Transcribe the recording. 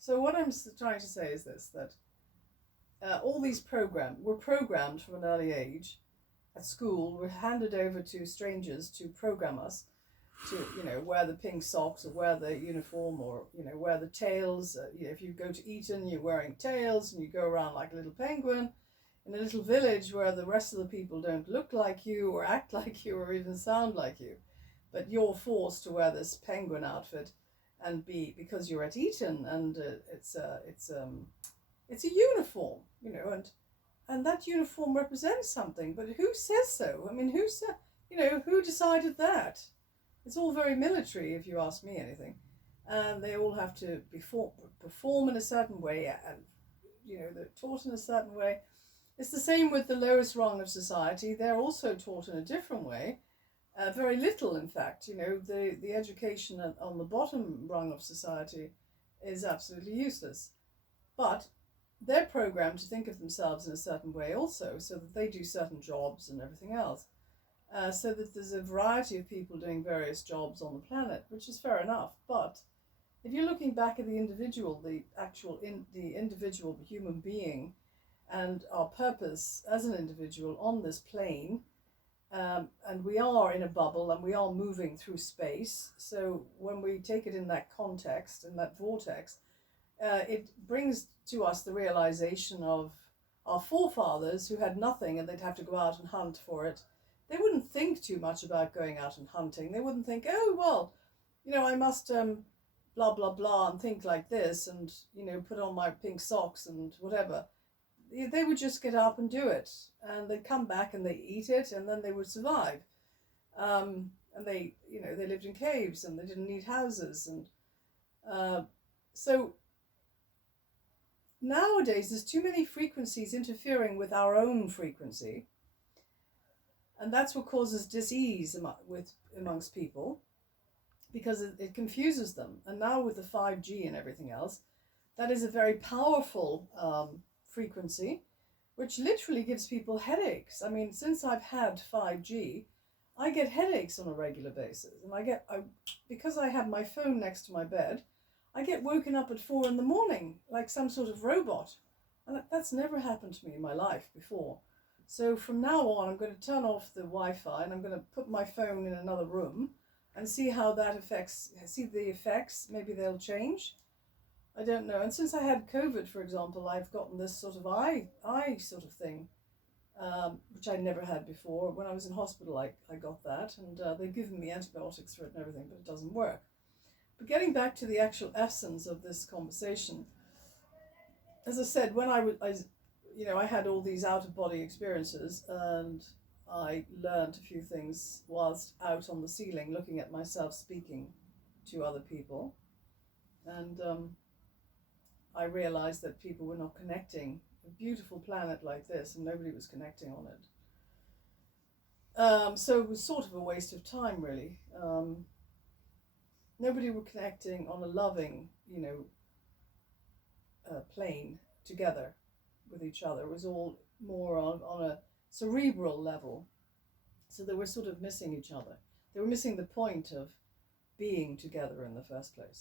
So what trying to say is this, that all these were programmed from an early age at school, were handed over to strangers to program us to, wear the pink socks or wear the uniform or, wear the tails. If you go to Eton, you're wearing tails and you go around like a little penguin in a little village where the rest of the people don't look like you or act like you or even sound like you. But you're forced to wear this penguin outfit and because you're at Eton, and it's a uniform, and that uniform represents something. But who says so? I mean, who decided that? It's all very military, if you ask me anything, and they all have to perform in a certain way, and they're taught in a certain way. It's the same with the lowest rung of society. They're also taught in a different way. Very little, in fact. The education on the bottom rung of society is absolutely useless. But they're programmed to think of themselves in a certain way also, so that they do certain jobs and everything else. So that there's a variety of people doing various jobs on the planet, which is fair enough. But if you're looking back at the individual, the individual human being, and our purpose as an individual on this plane, and we are in a bubble and we are moving through space. So when we take it in that context, in that vortex, it brings to us the realization of our forefathers who had nothing and they'd have to go out and hunt for it. They wouldn't think too much about going out and hunting. They wouldn't think, oh, well, I must blah, blah, blah, and think like this and, put on my pink socks and whatever. They would just get up and do it, and they'd come back and they eat it, and then they would survive. And they lived in caves and they didn't need houses, and so nowadays there's too many frequencies interfering with our own frequency, and that's what causes dis-ease amongst people, because it confuses them. And now with the 5G and everything else, that is a very powerful frequency, which literally gives people headaches. I mean, since I've had 5G, I get headaches on a regular basis, and because I have my phone next to my bed, I get woken up at 4 a.m. like some sort of robot, and that's never happened to me in my life before. So from now on, I'm going to turn off the Wi-Fi and I'm going to put my phone in another room and see how that see the effects. Maybe they'll change. I don't know. And since I had COVID, for example, I've gotten this sort of eye sort of thing, which I never had before. When I was in hospital, I got that, and they've given me antibiotics for it and everything, but it doesn't work. But getting back to the actual essence of this conversation, as I said, when I had all these out-of-body experiences, and I learned a few things whilst out on the ceiling looking at myself speaking to other people. And I realized that people were not connecting. A beautiful planet like this, and nobody was connecting on it. So it was sort of a waste of time, really. Nobody were connecting on a loving, plane together with each other. It was all more on a cerebral level. So they were sort of missing each other. They were missing the point of being together in the first place.